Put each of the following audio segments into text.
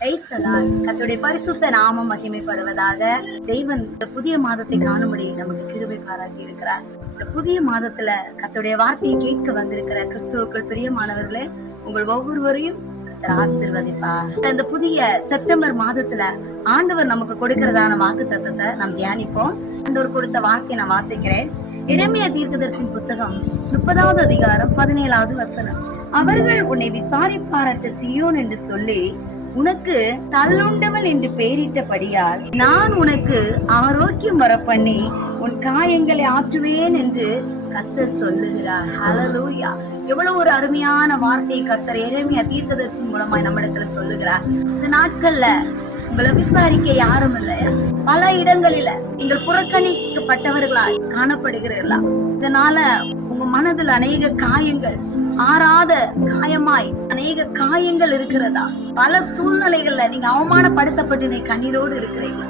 கர்த்தருடைய பரிசுத்த நாமம் மகிமைப்படுவதாக. தெய்வன் இந்த புதிய மாதத்தை காணும்படி நமக்கு கிருபை பாராட்டி இருக்கிறார். இந்த புதிய மாதத்துல கர்த்தருடைய வார்த்தையை கேட்க வந்திருக்கிற கிறிஸ்துவுக்குள் பிரியமானவர்களே, உங்கள் ஒவ்வொருவரையும் ஆசீர்வதிப்பார். இந்த புதிய செப்டம்பர் மாதத்துல ஆண்டவர் நமக்கு கொடுக்கிறதான வாக்கு தத்தத்தை நாம் தியானிப்போம். ஆண்டவர் கொடுத்த வாக்கை நான் வாசிக்கிறேன். எரேமியா தீர்க்கதரிசியின் புத்தகம் 30வது அதிகாரம் 17வது வசனம். அவர்கள் உன்னை விசாரிப்பாரற்ற சீயோன் என்று சொல்லி உனக்கு தள்ளுண்டவள் என்று பெயரிட்டபடியால் நான் உனக்கு ஆரோக்கியம் வர பண்ணி உன் காயங்களை ஆற்றுவேன் என்று கர்த்தர் சொல்லுகிறார். ஹல்லேலூயா! எவ்வளவு ஒரு அருமையான வார்த்தையை கர்த்தர் எரேமியா தீர்க்கதரிசி மூலமாய் நம்மிடத்துல சொல்லுகிறார். இந்த நாட்கள்ல உங்களை விசாரிக்க யாரும் இல்லையா? பல இடங்களில நீங்கள் புறக்கணிக்கப்பட்டவர்களாய் காணப்படுகிறீர்களா? இதனால உங்க மனதில் அநேக காயங்கள், ஆறாத காயமாய் அநேக காயங்கள் இருக்கிறதா? பல சூழ்நிலைகள்ல நீங்க அவமானப்படுத்தப்பட்டு நீ கண்ணீரோடு இருக்கிறீங்க.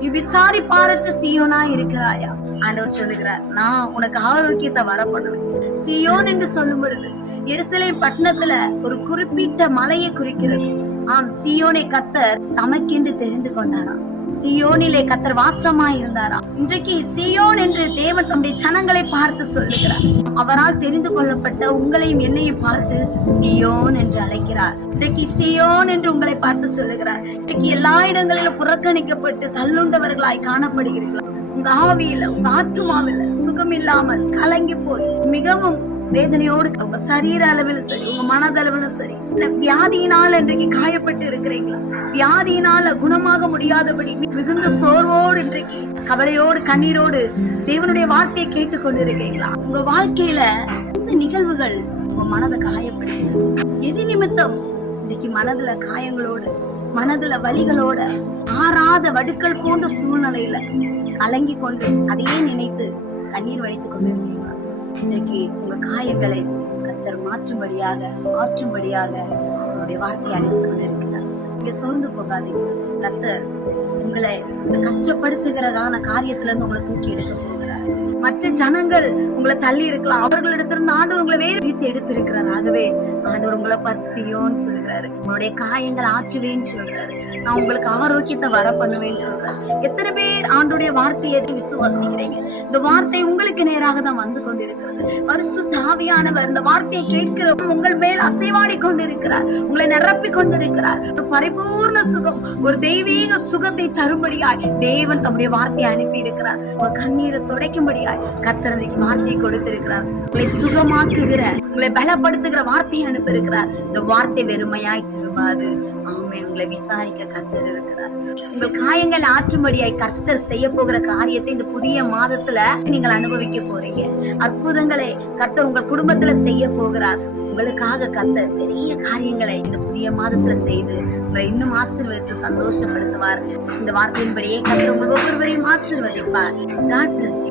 நீ விசாரிப்பாரற்ற சீயோனா இருக்கிறாயா? ஆண்டவர் சொல்லுகிறார், நான் உனக்கு ஆரோக்கியத்தை வர பண்ணுவேன். சீயோன் என்று சொல்லும் பொழுது எருசலேம் பட்டணத்துல ஒரு குறிப்பிட்ட மலையை குறிக்கிறது. ஆம், சீயோனை கர்த்தர் தமக்கென்று தெரிந்து கொண்டாராம். சீயோனிலே கர்த்தர் வாசமாய் இருந்தாராம். இன்றைக்கு சீயோன் என்று தேவன் தம்முடைய ஜனங்களை பார்த்து சொல்லுகிறார். அவரால் தெரிந்து கொள்ளப்பட்ட உங்களையும் என்னையும் பார்த்து சீயோன் என்று அழைக்கிறார். இன்றைக்கு சீயோன் என்று உங்களை பார்த்து சொல்லுகிறார். இன்றைக்கு எல்லா இடங்களிலும் புறக்கணிக்கப்பட்டு தள்ளுண்டவர்களாய் காணப்படுகிறீர்களா? உங்க ஆவியில, உங்க ஆத்துமாவில சுகம் இல்லாமல் கலங்கி போய் மிகவும் வேதனையோடு உங்க சரீர அளவிலும் சரி, உங்க மனதளவிலும் சரி, இந்த வியாதியினால இன்றைக்கு காயப்பட்டு இருக்கிறீங்களா? வியாதியினால குணமாக முடியாதபடி மிகுந்த சோர்வோடு இன்றைக்கு கவலையோடு கண்ணீரோடு தேவனுடைய வார்த்தையை கேட்டுக்கொண்டு இருக்கீங்களா? உங்க வாழ்க்கையில இந்த நிகழ்வுகள் உங்க மனதை காயப்படுகிறது. எது நிமித்தம் இன்னைக்கு மனதுல காயங்களோடு, மனதுல வலிகளோட, ஆறாத வடுக்கள் போன்ற சூழ்நிலையில கலங்கி கொண்டு அதையே நினைத்து கண்ணீர் வடித்துக் கொண்டிருக்கீங்களா? இன்றைக்கு உங்க காயங்களை கர்த்தர் ஆற்றும்படியாக அவருடைய வார்த்தையை அனுப்பி கொண்டிருக்கிறார். நீங்க சோர்ந்து போகாதீங்க. கர்த்தர் உங்களை கஷ்டப்படுத்துகிறதான காரியத்துல இருந்து உங்களை தூக்கி எடுக்க போகிறார். மற்ற ஜனங்கள் உங்களை தள்ளி இருக்கலாம், அவர்களிடத்திலிருந்து ஆண்டவர் உங்களை வேறு பிரித்து எடுத்திருக்கிறார். ஆகவே ஆண்டவர் உங்களை பார்த்து சீயோன்னு சொல்லுகிறாரு, உங்களுடைய காயங்கள் ஆற்றுவேன்னு சொல்றாரு, நான் உங்களுக்கு ஆரோக்கியத்தை வர பண்ணுவேன்னு சொல்றாரு. எத்தனை பேர் ஆண்டோடைய வார்த்தையை விசுவாசிக்கிறீங்க? இந்த வார்த்தை உங்களுக்கு நேராக தான் வந்து கொண்டிருக்கிறது. பரிசுத்த ஆவியானவர் இந்த வார்த்தையை கேட்கிற உங்கள் மேல் அசைவாடி கொண்டிருக்கிறார், உங்களை நிரப்பி கொண்டிருக்கிறார். ஒரு பரிபூர்ண சுகம், ஒரு தெய்வீக சுகத்தை தரும்படியாய் தேவன் தம்முடைய வார்த்தையை அனுப்பி இருக்கிறார். உங்க கண்ணீரை துடைக்கும்படியாய் கர்த்தர் வார்த்தையை கொடுத்திருக்கிறார். உங்களை சுகமாக்குகிற, உங்களை பலப்படுத்துகிற வார்த்தையை அனுப்பி இருக்கிறார். இந்த வார்த்தை வெறுமையாய் திரும்பாது. ஆமென். உங்களை விசாரிக்க கர்த்தர் இருக்கிறார். உங்கள் காயங்கள் ஆற்றும்படியாய் கர்த்தர் செய்ய போகிற காரியத்தை இந்த புதிய மாதத்துல நீங்கள் அனுபவிக்க போறீங்க. அற்புதங்களை கர்த்தர் உங்கள் குடும்பத்துல செய்ய போகிறார். உங்களுக்காக கர்த்தர் பெரிய காரியங்களை இந்த புதிய மாதத்துல செய்து உங்களை இன்னும் ஆசீர்வதித்து சந்தோஷப்படுத்துவார். இந்த வார்த்தையின்படியே கர்த்தர் உங்கள் ஒவ்வொருவரையும் ஆசீர்வதிப்பார். God bless you.